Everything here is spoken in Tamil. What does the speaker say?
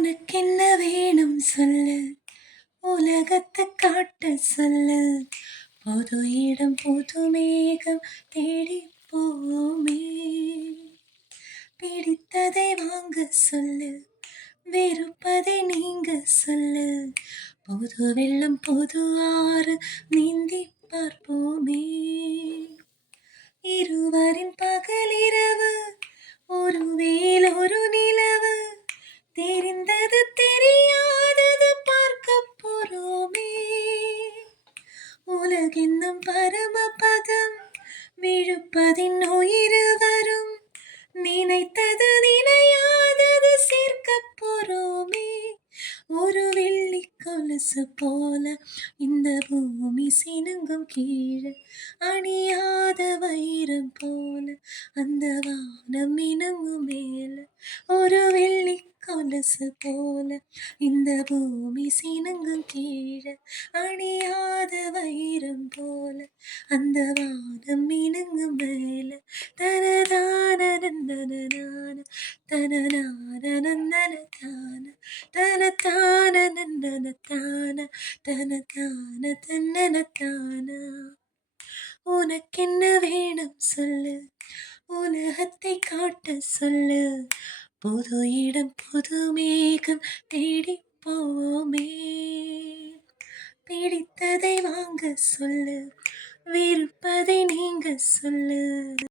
உனக்கென்ன வேணும் சொல்லு, உலகத்தை காட்ட சொல்லு. புது இடம் புது மேகம் தேடி போமே. பிடித்ததை வாங்க சொல்லு, வெறுப்பதை நீங்க சொல்லு. புது வெள்ளம் புது ஆறு நீந்தி பார்ப்போமே. இருவரின் பகலிரவு, ஒரு வேல் ஒரு நிலவு. தெரிந்தது தெரியாதது பார்க்க போறோமே. உலகென்னும் பரமபதம், விழுப்பதின் உயிர் வரும். நினைத்தது நினையாதது சேர்க்க போறோமே. ஒரு வெள்ளி கொலுசு போல இந்த பூமி சினுங்கும் கீழே. அணியாத வைரம் போல அந்த வானம் மினுங்கும் மேல. ஒரு வெள்ளி கொலுசு போல இந்த பூமி சினுங்கும் கீழே. அணியாத வைரம் போல அந்த வானம் மினுங்கும் மேல. தனதான நந்தனனான தனநான நந்தனதான தனதான நந்தனதான தனதான தன்னனதான. உனக்கென்ன வேணும் சொல்லு, உலகத்தை காட்ட சொல்லு. புது இடம் புது மேகம் தேடி போவோமே. பிடித்ததை வாங்க சொல்லு, வெறுப்பதை நீங்க சொல்லு.